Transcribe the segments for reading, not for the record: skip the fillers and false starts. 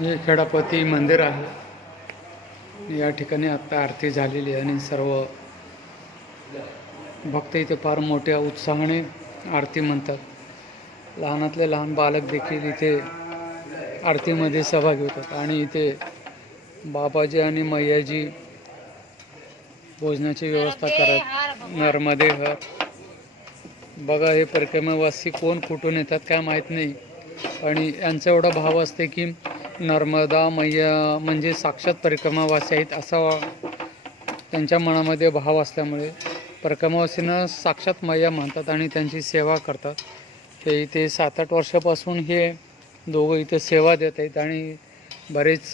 हे खेडापती मंदिर आहे। या ठिकाणी आता आरती झालेली आहे आणि सर्व भक्त इथे फार मोठ्या उत्साहाने आरती म्हणतात। लहानातले लहान बालक देखील इथे आरतीमध्ये सहभागी होतात आणि इथे बाबाजी आणि मैयाजी भोजनाची व्यवस्था करत। नर्मदे हर बघा, हे परिक्रमावासी कोण कुठून येतात काय माहीत नाही, आणि यांचा एवढा भाव असते की नर्मदा मैया म्हणजे साक्षात परिक्रमावासी आहेत असा त्यांच्या मनामध्ये भाव असल्यामुळे परिक्रमावासींना साक्षात मैया म्हणतात आणि त्यांची सेवा करतात। ते इथे 7-8 वर्षापासून हे दोघं इथे सेवा देत आहेत आणि बरेच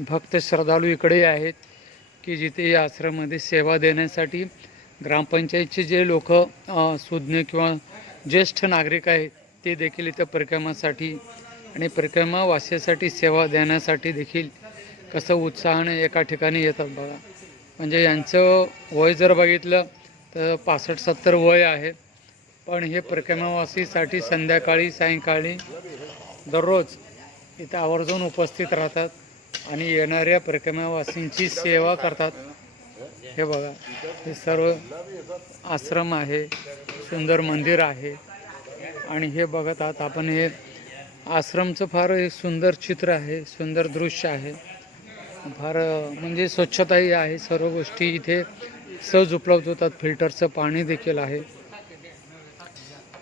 भक्त श्रद्धाळू इकडे आहेत की जिथे या आश्रमामध्ये सेवा देण्यासाठी ग्रामपंचायतचे जे लोक सुज्ञ किंवा ज्येष्ठ नागरिक आहेत ते देखील इथं परिक्रमासाठी आणि परिक्रमावासीसाठी सेवा देण्यासाठी देखील कसं उत्साहाने एका ठिकाणी येतात बघा। म्हणजे यांचं वय जर बघितलं तर 65-70 वय आहे, पण हे परिक्रमावासीसाठी संध्याकाळी सायंकाळी दररोज इथं आवर्जून उपस्थित राहतात आणि येणाऱ्या परिक्रमावासींची सेवा करतात। हे बघा, हे सर्व आश्रम आहे, सुंदर मंदिर आहे आणि हे बघत आहात आपण, हे आश्रमचं फार एक सुंदर चित्र आहे, सुंदर दृश्य आहे, फार म्हणजे स्वच्छताही आहे, सर्व गोष्टी इथे सहज उपलब्ध होतात, फिल्टरचं पाणी देखील आहे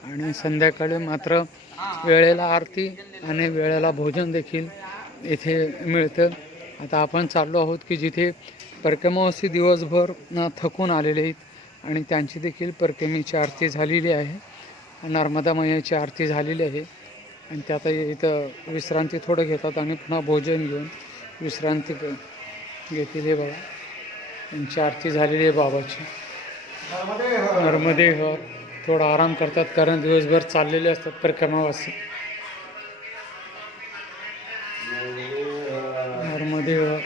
आणि संध्याकाळी मात्र वेळेला आरती आणि वेळेला भोजन देखील इथे मिळतं। आता आपण चाललो आहोत की जिथे परिक्रमावासी दिवसभर थकून आलेले आहेत आणि त्यांची देखील परिक्रमेची आरती झालेली आहे, नर्मदा मैयाची आरती झालेली आहे आणि ते आता इथं विश्रांती थोडं घेतात आणि पुन्हा भोजन घेऊन विश्रांती घेतील। हे बघा, त्यांची आरती झालेली आहे बाबाची। नर्मदे हर थोडा आराम करतात कारण दिवसभर चाललेले असतात परिक्रमावासी। नर्मदे हर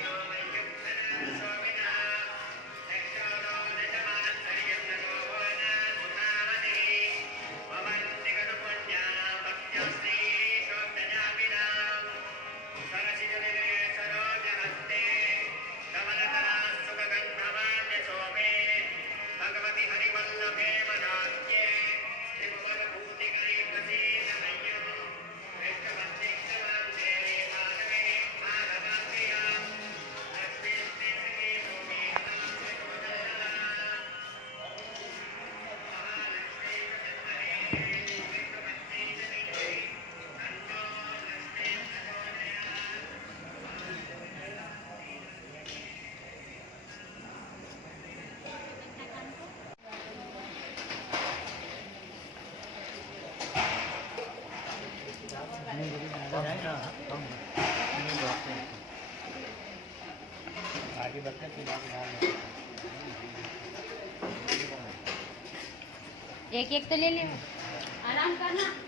एक एक तो ले ले, आराम करना।